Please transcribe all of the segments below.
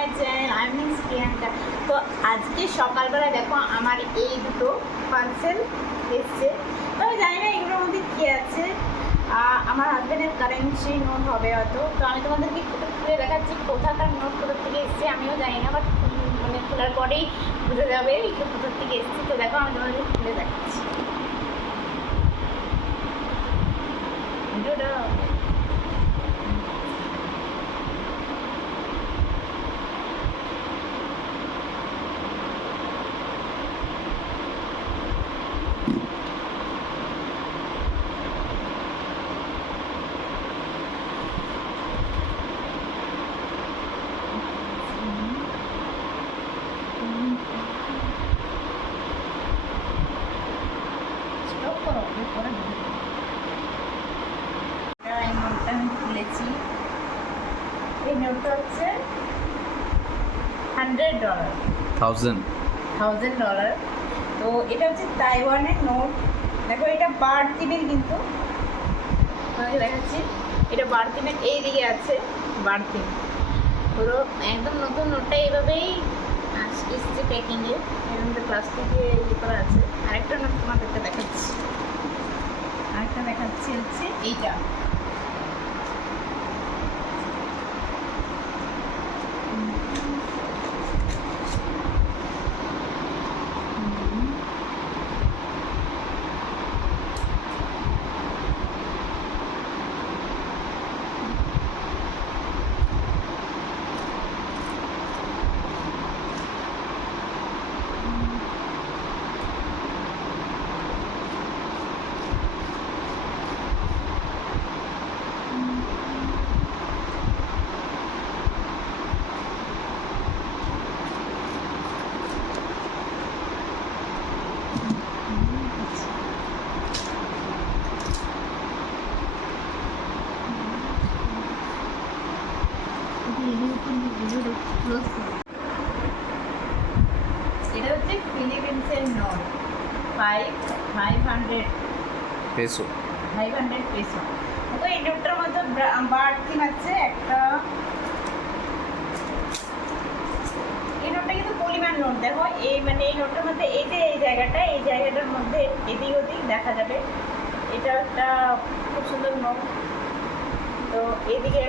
My channel, I miss Priyanka. তো আজকে সকালবেলা দেখো আমার এই দুটো পার্সেল এসছে। তো আমি জানি না এগুলোর মধ্যে কী আছে। আমার হাজব্যান্ডের কারেন্সি নোট হবে হয়তো। তো আমি তোমাদেরকে একটু খুলে দেখাচ্ছি কোথাকার নোট কোথার থেকে এসছে আমিও জানি না, বাট মানে খোলার পরেই বুঝে যাবে একটু কোথার থেকে এসছে। তো দেখো আমি তোমাদেরকে খুলে দেখাচ্ছি ভিডিওটা। এই নোটটা আমি খুলেছি। এই নোটটা হচ্ছে $100 $1000। তো এটা হচ্ছে তাইওয়ানের নোট। দেখো এটা বার থিমের, কিন্তু তোমাকে দেখাচ্ছি এটা বার থিমের। এই দিকে আছে বার থিম, পুরো একদম নতুন নোটটা এইভাবেই এসছে প্যাকিংয়ে, এর মধ্যে প্লাস্টিকে ইয়ে করা আছে। আরেকটা নোট তোমাদেরকে দেখাচ্ছি, হচ্ছে এইটা। এটা হচ্ছে ফিলিপিন্সের নোট, 500 পেসো। 500 পেসো। তো এই নোটটার মধ্যে বার থিম আছে একটা। এই নোটটা কিন্তু পলিমার নোট। দেখো এই মানে এই নোটটার মধ্যে এই যে এই জায়গাটার মধ্যে এদিক ওদিক দেখা যাবে। এটা একটা খুব সুন্দর নোট। তো এদিকে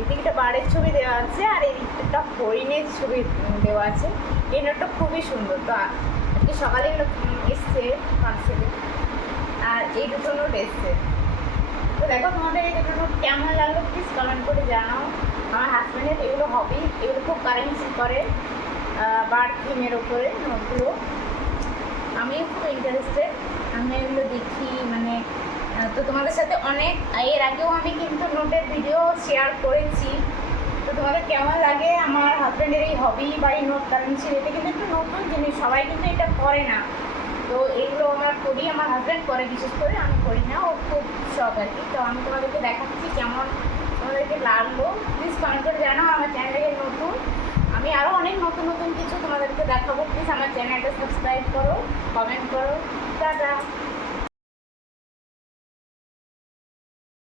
এদিকটা বারের ছবি দেওয়া আছে, আর এদিকটা হরিণের ছবি দেওয়া আছে। এই নোটটা খুবই সুন্দর। তো আজকে সকালে এগুলো এসছে পার্সেলে, আর এই দুটো নোট এসছে। তো দেখো তোমাদের এই দুটো নোট কেমন লাগলো প্লিজ কমেন্ট করে জানাও। আমার হাজব্যান্ডের এগুলো হবি, এগুলো খুব কারেন্সি করে বার থিমের ওপরে নোটগুলো। আমিও খুব ইন্টারেস্টেড, আমি এগুলো দেখি মানে। তো তোমাদের সাথে অনেক এর আগেও আমি কিন্তু নোটের ভিডিও শেয়ার করেছি। তো তোমাদের কেমন লাগে আমার হাজব্যান্ডের এই হবি বা এই নোট কারেন্সি? এটা কিন্তু একটু নতুন জিনিস, সবাই কিন্তু এটা করে না। তো এগুলো আমরা করি, আমার হাজব্যান্ড করে বিশেষ করে, আমি করি না, ও খুব শখ আর কি। তো আমি তোমাদেরকে দেখাচ্ছি কেমন তোমাদেরকে লাগলো প্লিজ কমেন্ট করে জানাও। আমার চ্যানেলে নতুন, আমি আরও অনেক নতুন নতুন কিছু তোমাদেরকে দেখাবো। প্লিজ আমার চ্যানেলটা সাবস্ক্রাইব করো, কমেন্ট করো। টাটা।